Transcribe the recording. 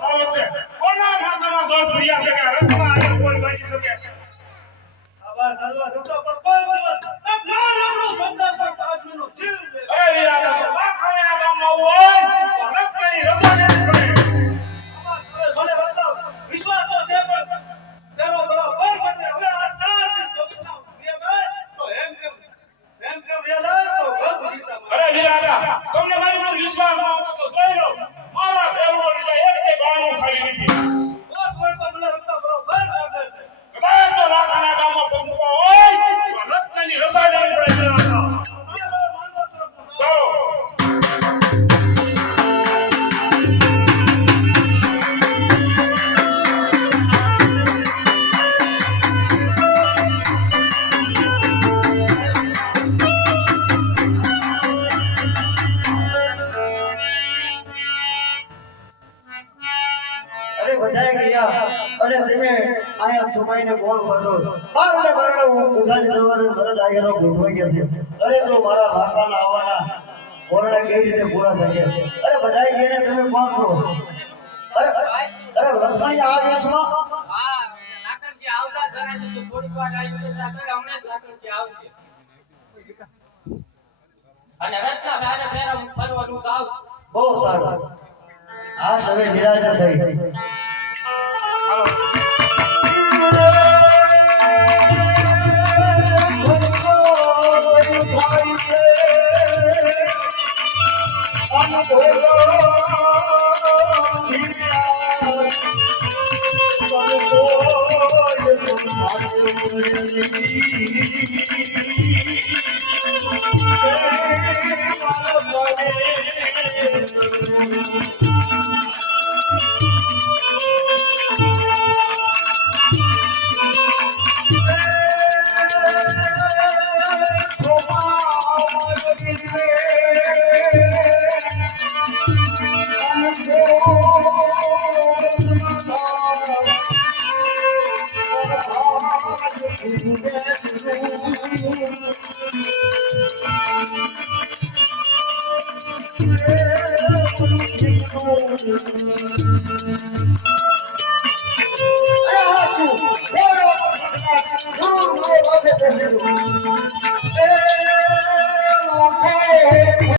સાવ છે કોના માથામાં દોષ ભર્યા છે કે રસ્તા આયા કોઈ બચી શકે આવા ચાલવા રૂટો પર કોઈ દિવસ ના લાવડું બંદર પર આદમીનો જીવ લે અરે વીરા બાખાના ગામમાં હોય તો રસ્તાની રજા લેવી પડે આવા ભલે બતાવ વિશ્વાસ તો છે પણ તેનો બરાબર મને હવે આ 4 દિવસ લોકોના ગયા તો એમ રે તો ઘર જીતા અરે વીરા તમને મારી પર વિશ્વાસ ન હોય તો જોઈ લો મારા ભેરવો લીધા એક કે ગામું ખાલી નથી બસ કોઈ તો મને રસ્તા બરાબર લાગે છે કદાચ જો લાખાના ગામમાં પગુવા હોય તો રત્નની રજા લેવી પડે વીરા ચાલો બધાય ગયા અને તમે આયા છુપાઈને કોણ બસો બારને બારને ઉઘાડી દેવાનો મરદ આયરો ગોઠવાઈ ગયા છે અરે તો મારા લાખાના આવવાના ઓરડા કેવી રીતે પૂરા થશે અરે બધાય ગયા ને તમે કોણ છો અરે લખણી આ દેશમાં હા લાકડજી આવતા જરા છે તો થોડીક વાર આવી તો આપણે હમણે જ લાકડજી આવશે અને રત્ના ભારે ફેરા ફરવાનું આવશે બહુ સારું આ સવે નિરાશ ન થઈ